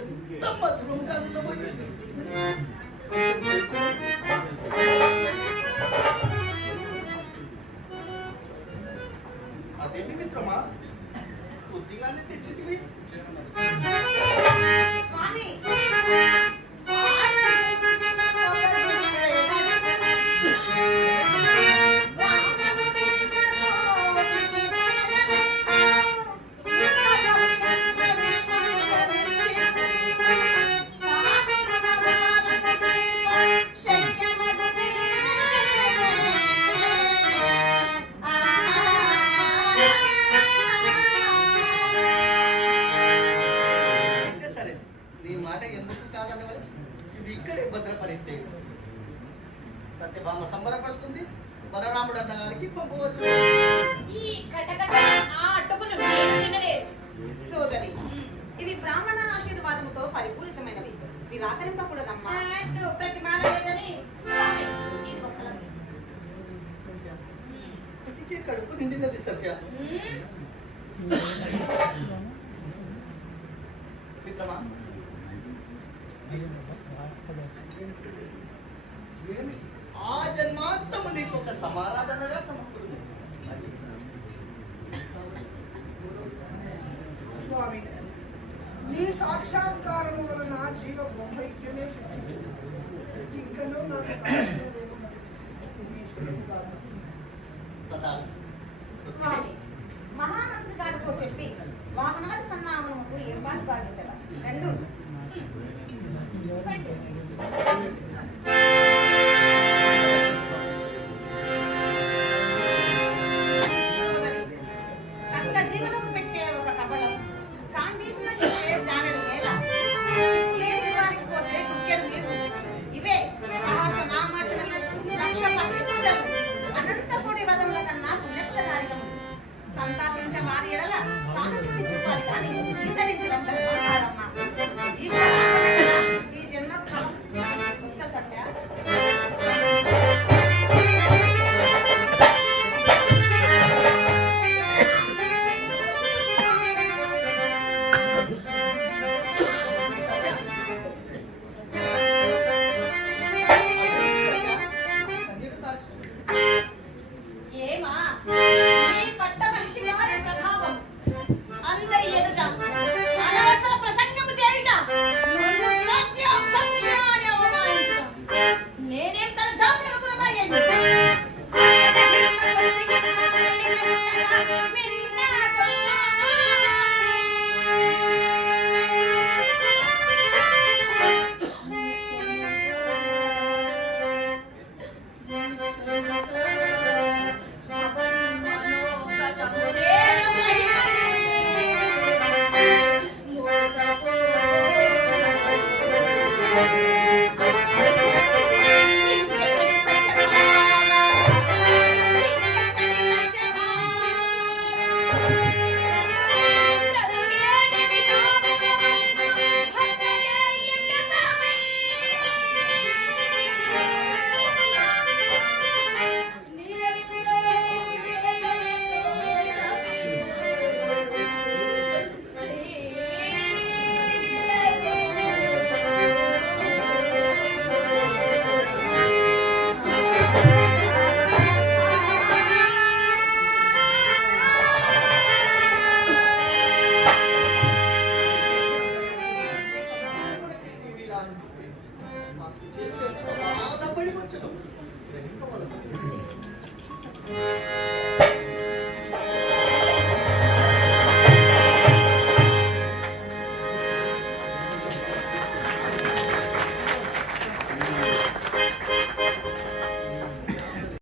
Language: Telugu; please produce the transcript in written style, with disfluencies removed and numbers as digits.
ఎంత మధురంగా ఉండబోయింది. అదేమి మిత్రమా, కొద్దిగానే తెచ్చితివి. సత్యభామ సంబరపడుతుంది. బలరాముడు అన్న గారికి పంపవచ్చు. సోదరి, ఇవి బ్రాహ్మణ ఆశీర్వాదముతో పరిపూరితమైనవి. నిరాకరింపకూడదమ్మా. ప్రతిమాల లేదని ఇటుకే కడుపు నిండినది సత్య. మిత్రమా, ఆ జన్మాంతము నీకు ఒక సమారాధనగా సమకూరు. స్వామి, నీ సాక్షాత్కారము వలన జీవ బ్రహ్మైక్యమే ఇంకనూ నాకు స్వామి, మహామంత్రి గారితో చెప్పి వాహనాల సన్నామముకు ఏర్పాటు భావించాల. రెండు కష్టజీవనం పెట్టే ఒక కబలం, కాండిషనర్ పెట్టే జానెడు నేల, లేని వారికి పోసే కుక్కెడు నీరు, ఇవే సహస్రనామార్చనలు, లక్ష పత్రి పూజలు, అనంతకోటి వ్రతముల కన్నా పుణ్యప్రదాయకము. సంతాపించే వారి ఎడల సానుభూతి చూపాలి కానీ ఈసడించడం ధర్మకారమ్మ. ఈ జన్మ ఫలం పుస్తక సత్య. బాధపడి వచ్చాం.